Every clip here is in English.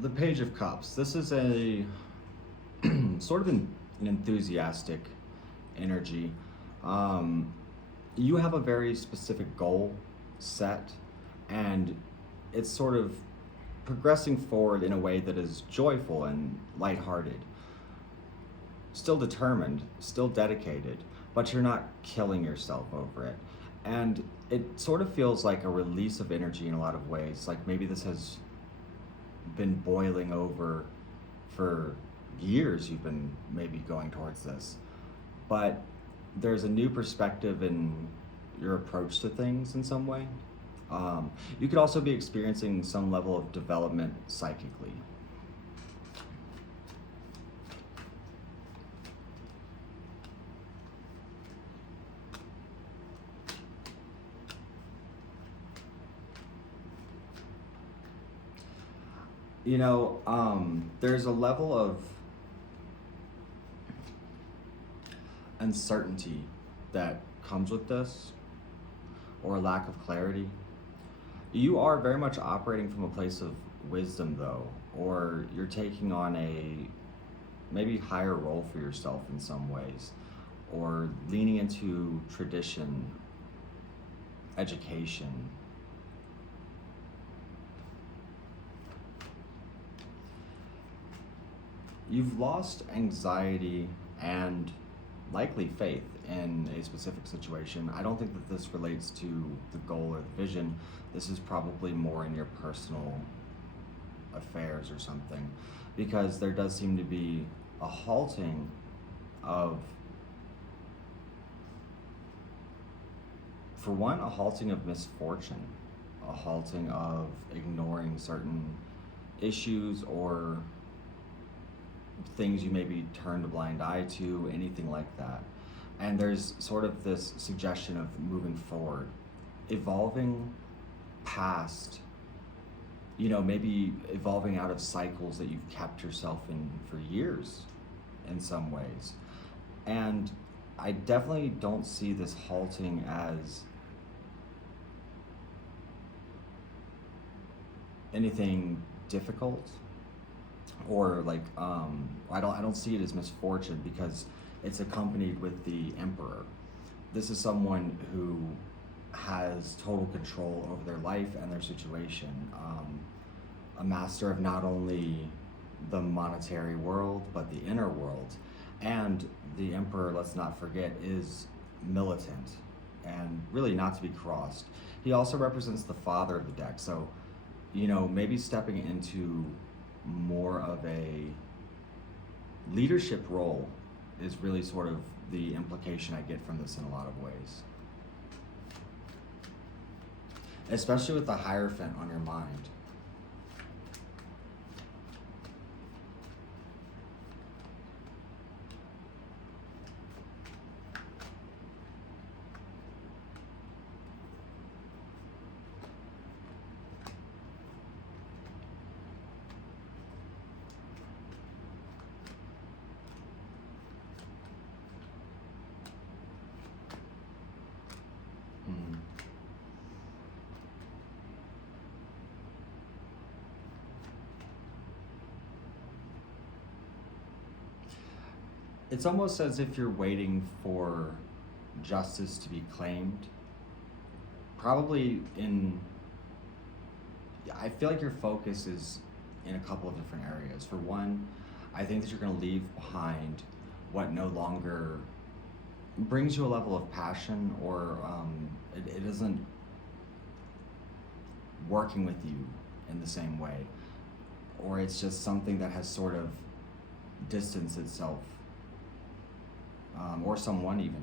The Page of Cups. This is a sort of an enthusiastic energy. Um, you have a very specific goal set, and it's sort of progressing forward in a way that is joyful and lighthearted. Still determined, still dedicated, but you're not killing yourself over it. And it sort of feels like a release of energy in a lot of ways. Like maybe this has been boiling over for years, you've been maybe going towards this. But there's a new perspective in your approach to things in some way. You could also be experiencing some level of development psychically. There's a level of uncertainty that comes with this, or a lack of clarity. You are very much operating from a place of wisdom, though, or you're taking on a maybe higher role for yourself in some ways, or leaning into tradition, education. You've lost anxiety and likely faith in a specific situation. I don't think that this relates to the goal or the vision. This is probably more in your personal affairs or something, because there does seem to be a halting of, for one, a halting of misfortune, a halting of ignoring certain issues or things you maybe turned a blind eye to, anything like that. And there's sort of this suggestion of moving forward, evolving past, maybe evolving out of cycles that you've kept yourself in for years in some ways. And I definitely don't see this halting as anything difficult, or like I don't see it as misfortune, because it's accompanied with the Emperor. This is someone who has total control over their life and their situation, a master of not only the monetary world but the inner world. And the Emperor, let's not forget, is militant and really not to be crossed. He also represents the father of the deck, so maybe stepping into more of a leadership role is really sort of the implication I get from this in a lot of ways. Especially with the Hierophant on your mind. It's almost as if you're waiting for justice to be claimed. Probably I feel like your focus is in a couple of different areas. For one, I think that you're going to leave behind what no longer brings you a level of passion, or it isn't working with you in the same way, or it's just something that has sort of distanced itself, or someone even.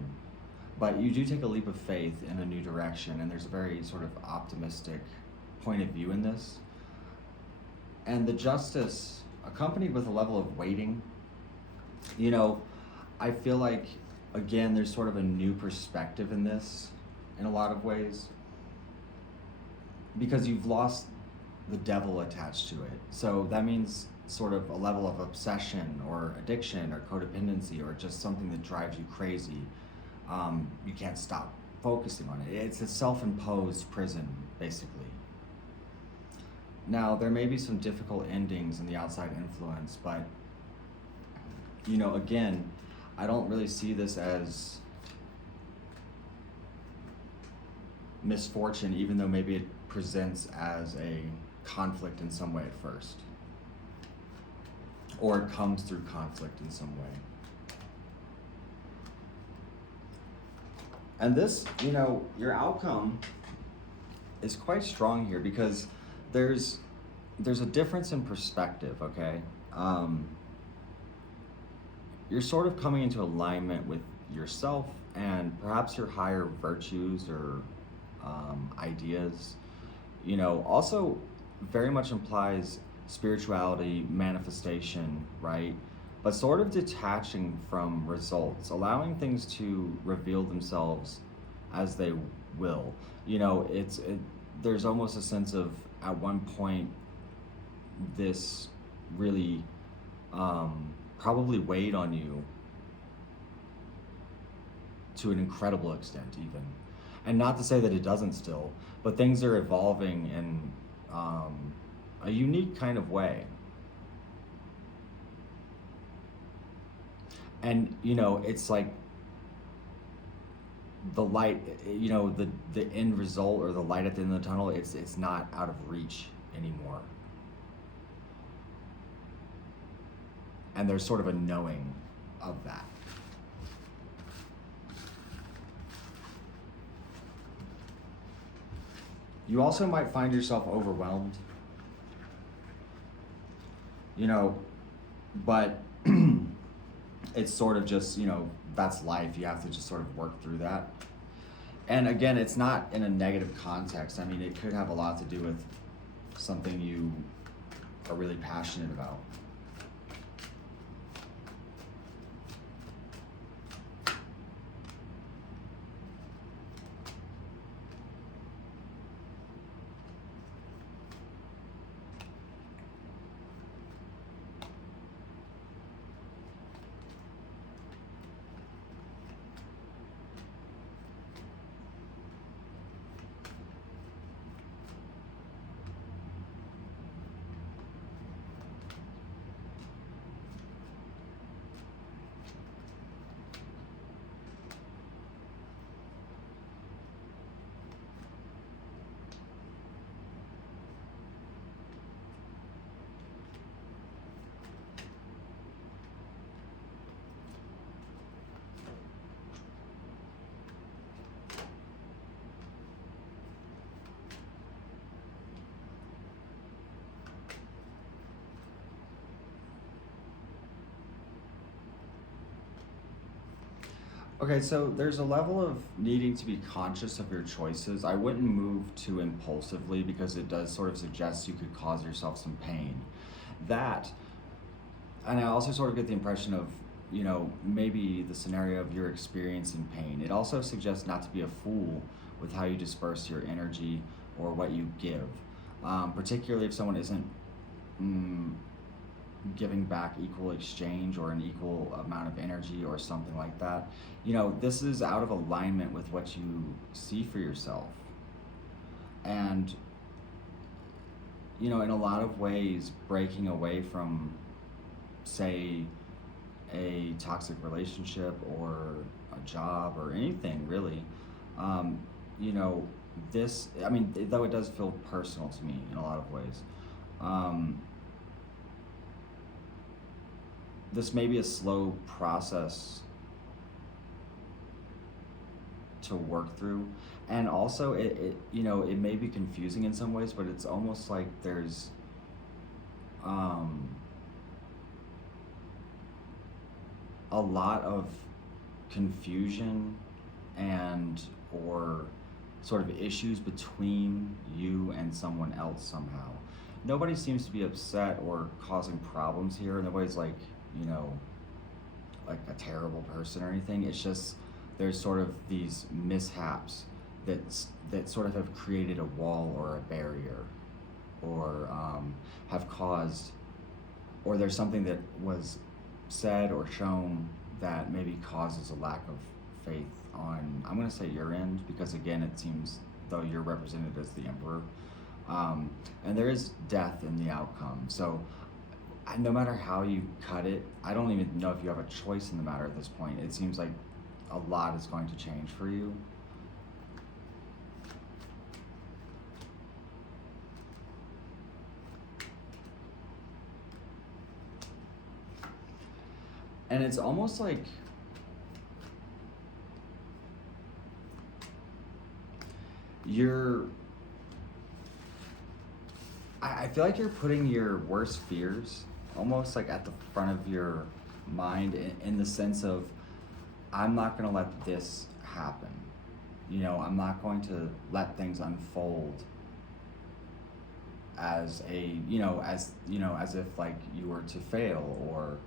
But you do take a leap of faith in a new direction, and there's a very sort of optimistic point of view in this. And the justice, accompanied with a level of waiting, I feel like, again, there's sort of a new perspective in this in a lot of ways, because you've lost the devil attached to it. So that means sort of a level of obsession or addiction or codependency, or just something that drives you crazy. You can't stop focusing on it. It's a self-imposed prison, basically. Now, there may be some difficult endings in the outside influence, but, again, I don't really see this as misfortune, even though maybe it presents as a conflict in some way at first, or it comes through conflict in some way. And this, your outcome is quite strong here because there's a difference in perspective, okay? You're sort of coming into alignment with yourself and perhaps your higher virtues or ideas. Also very much implies spirituality, manifestation, right? But sort of detaching from results, allowing things to reveal themselves as they will. There's almost a sense of, at one point, this really probably weighed on you to an incredible extent, even. And not to say that it doesn't still, but things are evolving in a unique kind of way. And it's like the light, the end result, or the light at the end of the tunnel, it's not out of reach anymore. And there's sort of a knowing of that. You also might find yourself overwhelmed, but it's sort of just, that's life. You have to just sort of work through that. And again, it's not in a negative context. I mean, it could have a lot to do with something you are really passionate about. Okay, so there's a level of needing to be conscious of your choices. I wouldn't move too impulsively because it does sort of suggest you could cause yourself some pain. That, and I also sort of get the impression of, maybe the scenario of your experiencing pain. It also suggests not to be a fool with how you disperse your energy or what you give, particularly if someone isn't giving back equal exchange or an equal amount of energy or something like that. This is out of alignment with what you see for yourself. And, in a lot of ways, breaking away from, say, a toxic relationship or a job or anything really, this, I mean, though it does feel personal to me in a lot of ways, this may be a slow process to work through, and also it may be confusing in some ways, but it's almost like there's a lot of confusion and or sort of issues between you and someone else somehow. Nobody seems to be upset or causing problems here. Nobody's like a terrible person or anything. It's just there's sort of these mishaps that sort of have created a wall or a barrier, or have caused, or there's something that was said or shown that maybe causes a lack of faith on, I'm going to say, your end, because again, it seems though you're represented as the emperor, And there is death in the outcome. So no matter how you cut it, I don't even know if you have a choice in the matter at this point. It seems like a lot is going to change for you. And it's almost like I feel like you're putting your worst fears almost like at the front of your mind in the sense of, I'm not going to let this happen. I'm not going to let things unfold as as if like you were to fail or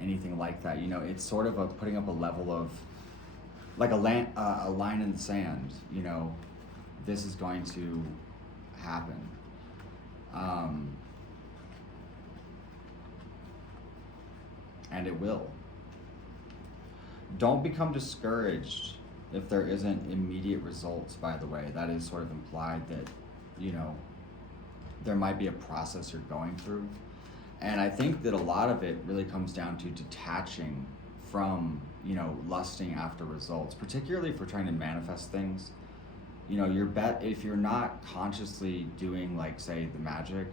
anything like that. It's sort of putting up a level of like a line in the sand. This is going to happen. And it will. Don't become discouraged if there isn't immediate results, by the way. That is sort of implied that, there might be a process you're going through. And I think that a lot of it really comes down to detaching from, lusting after results, particularly if we're trying to manifest things. If you're not consciously doing, like, say, the magic,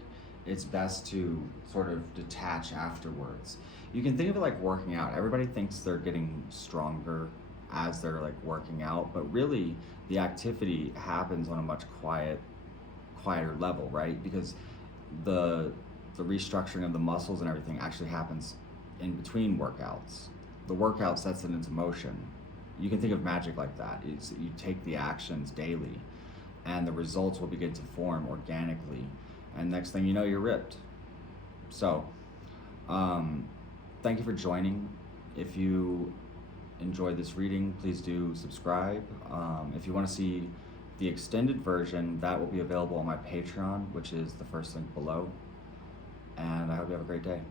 it's best to sort of detach afterwards. You can think of it like working out. Everybody thinks they're getting stronger as they're like working out, but really the activity happens on a much quieter level, right? Because the restructuring of the muscles and everything actually happens in between workouts. The workout sets it into motion. You can think of magic like that. You take the actions daily and the results will begin to form organically. And next thing you know, you're ripped. So, thank you for joining. If you enjoyed this reading, please do subscribe. If you want to see the extended version, that will be available on my Patreon, which is the first link below. And I hope you have a great day.